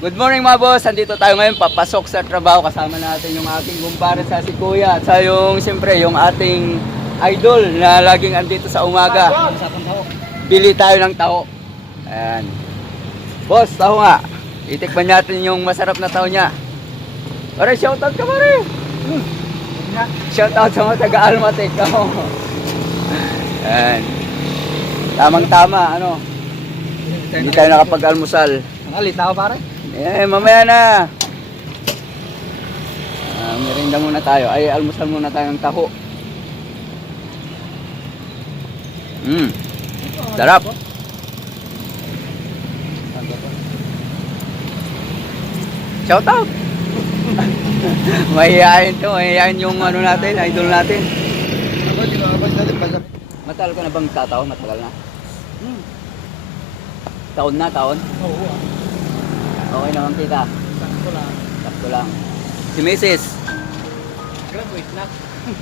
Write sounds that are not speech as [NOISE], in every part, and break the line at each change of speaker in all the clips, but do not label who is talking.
Good morning mga boss, andito tayo ngayon papasok sa trabaho kasama natin yung ating kumpare sa si Kuya at sa yung siyempre yung ating idol na laging andito sa umaga. Bili tayo ng taho. Ayan. Boss, taho nga. Itikman natin yung masarap na taho niya. Pare, shoutout ka pare. Shoutout sa mga taga-Almatek. [LAUGHS] Oh. Ayan. Tamang-tama, ano. Hindi tayo nakapag-almusal.
Nakalita ko pare.
Eh, mamaya na. Ah, merinda muna tayo. Ay, almusal muna tayo ng taho. Mm. Sarap. Shout out. [LAUGHS] mahihayin to, mahihayin yung ano natin, idol natin.
Ako.
Matagal ka na bang tataw? Matagal na. Taon na, taon?
Oo.
Okay naman kita.
Sakto lang.
Sakto lang. Si Mrs.
Graduate na.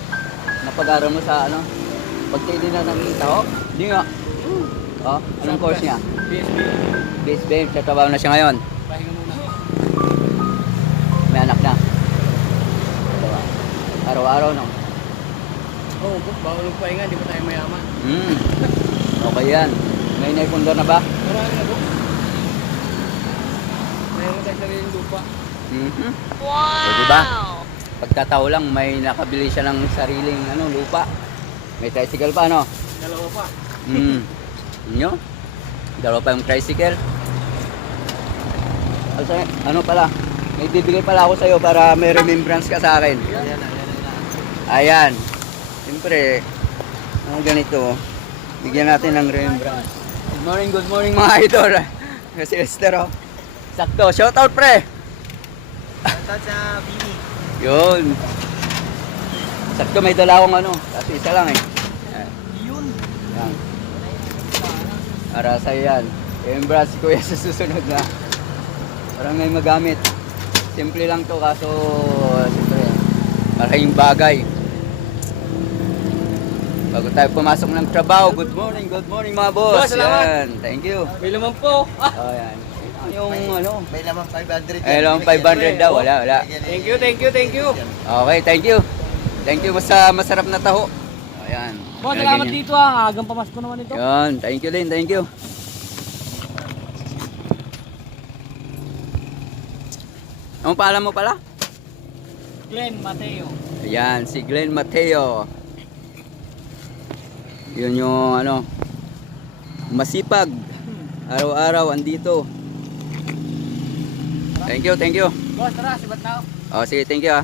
[LAUGHS]
Napag-aral mo sa ano? Pagtili na ng tao? Hindi nga. Oh, anong course niya? Base babe, sa trabaho na siya ngayon.
Pahinga muna.
May anak na. Araw-araw, no?
Oo, oh, bawal ng pahinga. Di ba tayo mayaman?
Hmm. Okay yan. May naipundor na ba?
Marami na bro. Mayroon tayo sariling lupa.
Mhm. Wow! So, diba? Pagkatao lang, may nakabili siya ng sariling ano, lupa. May tricycle pa, no?
Dalawa pa.
Hmm. Nyo? Dalawa pa yung tricycle. Also, ano pala? May bibigay pala ako sa'yo para may remembrance ka sa akin.
Ayan ayan.
Siyempre, mga ganito. Bigyan natin ng remembrance. Good morning, good morning mga idol. Kasi [LAUGHS] Esther, oh. Sakto. Shout out, pre.
Shoutout sa Bini.
Yun. Sakto, may dala akong ano. Kasi isa lang eh.
Yun.
Yan. Para sa yan. Remembrance ko yan [LAUGHS] sa susunod na. Parang may magamit. Simple lang to kaso siyempre malaking bagay. Bago tayo pumasok ng trabaho, good morning, good morning mga boss.
Boss, salamat.
Yan, thank you.
May laman po. Ah.
Oh, yan. Yung ano,
May lamang 500
eh, lang 500 daw, wala, wala.
Thank you, thank you, thank you.
Okay, thank you. Thank you sa masarap na taho. Ayan. Nilagyan
salamat dito ah. Agang pamasko naman ito.
Yan, thank you din, thank you. Ang pangalan mo pala?
Glenn Mateo.
Ayan, si Glenn Mateo. Yun yung ano, masipag. Araw-araw andito. Thank you, thank you.
Boss, tara, sibat na ako.
Oh, sige, thank you ah.